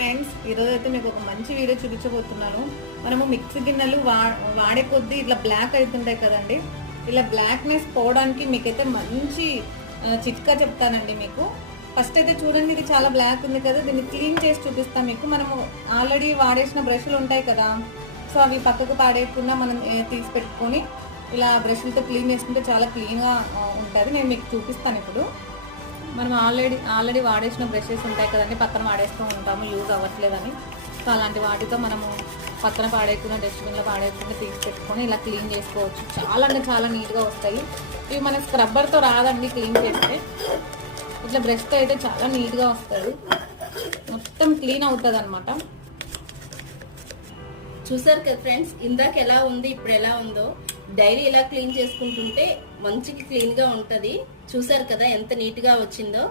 Friends, ఈరోజు అయితే మీకు ఒక మంచి వీడియో చూపించబోతున్నాను. మనము మిక్సీ గిన్నెలు వాడే కొద్దీ ఇట్లా బ్లాక్ అవుతుంటాయి కదండి. ఇలా బ్లాక్నెస్ పోవడానికి మీకైతే మంచి చిట్కా చెప్తానండి మీకు. ఫస్ట్ అయితే చూడండి, ఇది చాలా బ్లాక్ ఉంది కదా, దీన్ని క్లీన్ చేసి చూపిస్తాను మీకు. మనము ఆల్రెడీ వాడేసిన బ్రష్లు ఉంటాయి కదా, సో అవి పక్కకు పాడేయకుండా మనం తీసి పెట్టుకొని ఇలా బ్రష్లతో క్లీన్ చేసుకుంటే చాలా క్లీన్గా ఉంటుంది. నేను మీకు చూపిస్తాను ఇప్పుడు. మనం ఆల్రెడీ వాడేసిన బ్రషెస్ ఉంటాయి కదండి, పక్కన వాడేస్తూ ఉంటాము యూజ్ అవ్వట్లేదని. సో అలాంటి వాటితో మనము పక్కన పాడేయకుండా డస్ట్బిన్లో పాడేయకుండా తీసి పెట్టుకొని ఇలా క్లీన్ చేసుకోవచ్చు. చాలా అంటే చాలా నీట్గా వస్తాయి. ఇవి మన స్క్రబ్బర్తో రాదండి క్లీన్ చేస్తే, ఇట్లా బ్రష్తో అయితే చాలా నీట్గా వస్తుంది, మొత్తం క్లీన్ అవుతుంది అనమాట. చూసారు కదా ఫ్రెండ్స్, ఇందాక ఎలా ఉంది ఇప్పుడు ఎలా ఉందో. డైలీ ఇలా క్లీన్ చేసుకుంటుంటే మంచిగా క్లీన్గా ఉంటుంది. చూసారు కదా ఎంత నీట్గా వచ్చిందో.